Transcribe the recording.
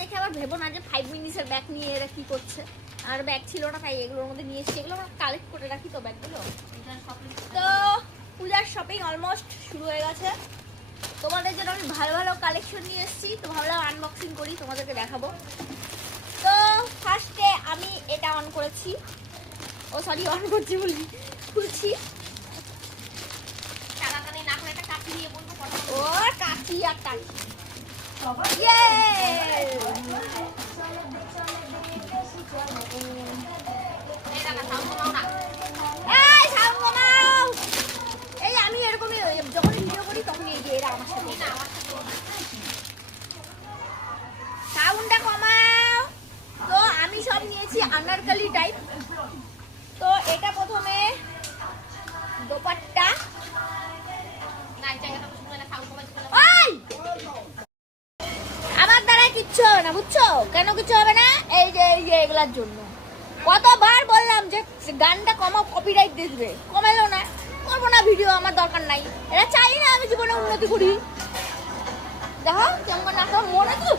দেখে আবার ভেবো না যে 5 মিনিটসের ব্যাগ নিয়ে এরা কি করছে। আর ব্যাগ ছিল না তাই এগুলোর মধ্যে নিয়ে এসেছি, এগুলো আমরা কালেক্ট করে রাখি তো ব্যাগগুলো। তো পূজার শপিং অলমোস্ট শুরু হয়ে গেছে, তোমাদের জন্য আমি ভালো ভালো কালেকশন নিয়ে এসেছি, তো ভাবলাম আনবক্সিং করি, তোমাদেরকে দেখাবো। তো ফার্স্টে আমি এটা অন করেছি, ও সরি অন করছি বলি, খুলছি। টাকাটানি না করে একটা কাঠি দিয়ে বলবো, ও কাঠি আর কাঠি, ইয়ে এই আমি এরকমই যখন ভিডিও করি তখন এই যে এরা আমার সাথে সাউন্ডটা কমাও। তো আমি সব নিয়েছি আনারকলি টাইপ। তো এটা প্রথমে দোপাট্টা, আমার দ্বারা কিচ্ছু হবে না বুঝছো, কেন কিচ্ছু হবে না, এই যে এগুলার জন্য কতবার বললাম যে গানটা কমাও, কপিরাইট দিবে, কমালো না, করবো না ভিডিও, আমার দরকার নাই, এরা চাই না আমি জীবনে উন্নতি করি। দেখো কেমন না, মনে তো